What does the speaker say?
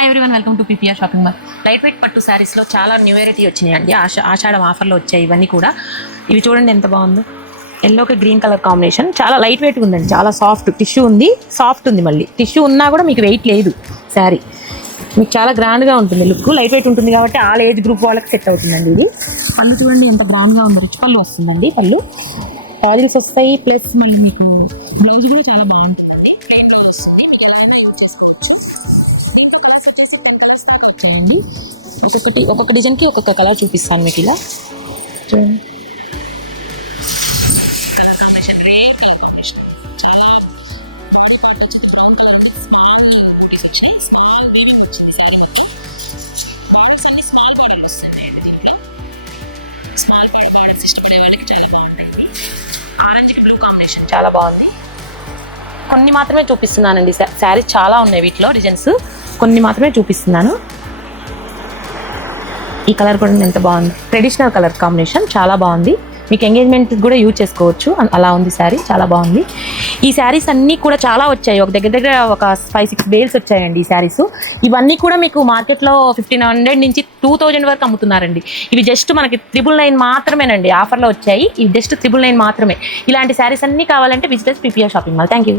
Hi everyone, welcome to PPR shopping mall. Light weight పట్టు శారీస్లో చాలా న్యూ వెరైటీ వచ్చినాయండి. ఆషాఢం ఆఫర్లో వచ్చాయి ఇవన్నీ కూడా. ఇవి చూడండి ఎంత బాగుందో, ఎల్లోకి గ్రీన్ కలర్ కాంబినేషన్. చాలా లైట్ వెయిట్గా ఉందండి, చాలా సాఫ్ట్ టిష్యూ ఉంది, సాఫ్ట్ ఉంది. మళ్ళీ టిష్యూ ఉన్నా కూడా మీకు వెయిట్ లేదు శారీ. మీకు చాలా గ్రాండ్గా ఉంటుంది, లుక్ లైట్ వెయిట్ ఉంటుంది కాబట్టి ఆల్ ఏజ్ గ్రూప్ వాళ్ళకి సెట్ అవుతుందండి. ఇది పళ్ళు చూడండి ఎంత గ్రాండ్గా ఉందో, రిచ్ పళ్ళు వస్తుందండి. పళ్ళు టాజిల్స్ వస్తాయి, ప్లస్ మళ్ళీ మీకు బ్లౌజ్ కూడా చాలా బాగుంటుంది. ఒక్కొక్క డిజైన్కి ఒక్కొక్క కలర్ చూపిస్తాను మీకు. ఇలా చూడండి, ఆరెంజ్ బ్లూ కాంబినేషన్ చాలా బాగుంది. కొన్ని మాత్రమే చూపిస్తున్నానండి, శారీస్ చాలా ఉన్నాయి వీటిలో డిజైన్స్, కొన్ని మాత్రమే చూపిస్తున్నాను. ఈ కలర్ కూడా ఎంత బాగుంది, ట్రెడిషనల్ కలర్ కాంబినేషన్ చాలా బాగుంది. మీకు ఎంగేజ్మెంట్ కూడా యూజ్ చేసుకోవచ్చు, అలా ఉంది శారీ, చాలా బాగుంది. ఈ శారీస్ అన్నీ కూడా చాలా వచ్చాయి, ఒక దగ్గర ఒక 5-6 బేల్స్ వచ్చాయండి ఈ శారీస్. ఇవన్నీ కూడా మీకు మార్కెట్లో 1500 నుంచి 2000 వరకు అమ్ముతున్నారండి. ఇవి జస్ట్ మనకి 999 మాత్రమేనండి, ఆఫర్లో వచ్చాయి. ఇవి జస్ట్ 999 మాత్రమే. ఇలాంటి శారీస్ అన్నీ కావాలంటే visit PPR shopping mall. Thank you.